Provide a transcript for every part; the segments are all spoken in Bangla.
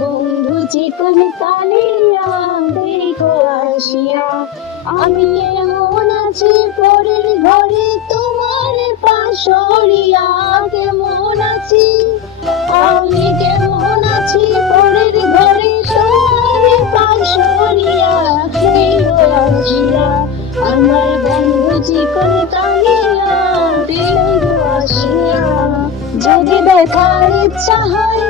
বন্ধু চিকন কালিয়া দেখো আসিয়া, আমি এমন আছি পরের ঘরে তোমার পাশরিয়া। কেমন আছি আমি, কেমন আছি পরের ঘরে তোমার পাশরিয়া। দেখো আসিয়া আমার বন্ধু চিকন কালিয়া দেখো আসিয়া। যদি দেখার ইচ্ছা হয়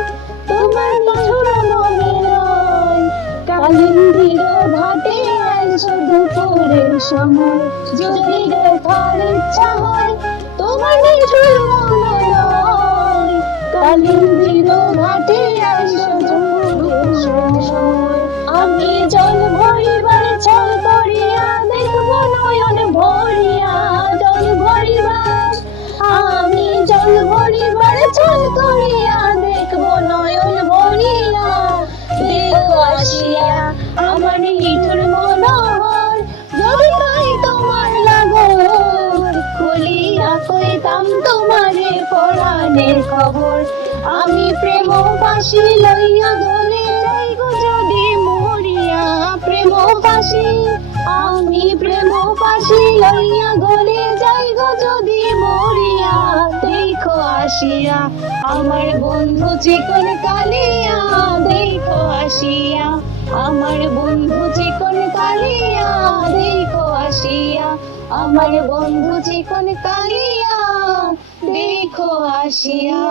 তোমার মধুর মনে নয়, কালিন্দির ঘাটে আইসো দুপুরের সময়। যদি দেখার ইচ্ছা হয় তোমার মধুর মনে নয়, কালিন্দির ঘাটে আইসো দুপুরের সময়। আমি জল ভরিবার ছল করিয়া দেখব নয়ন ভরিয়া, জল ভরিবার আমি জল ভরিবার ছল করিয়া দেখব নয়ন ভরিয়া। দেখো আসিয়া আমার নিঠুর মনোহর, যদি পাই তোমার লাগর খুলিয়া কইতাম তোমারে পরাণের খবর। আমি প্রেম ফাঁসি লইয়া গলে যাইব যদি মরিয়া, প্রেম ফাঁসি আমি প্রেম ফাঁসি লইয়া গলে যাইব যদি মরিয়া। দেখো আসিয়া আমার বন্ধু চিকন কালিয়া দেখো আসিয়া, আমার বন্ধু চিকন কালিয়া দেখো আসিয়া, আমার বন্ধু চিকন কালিয়া দেখো আসিয়া।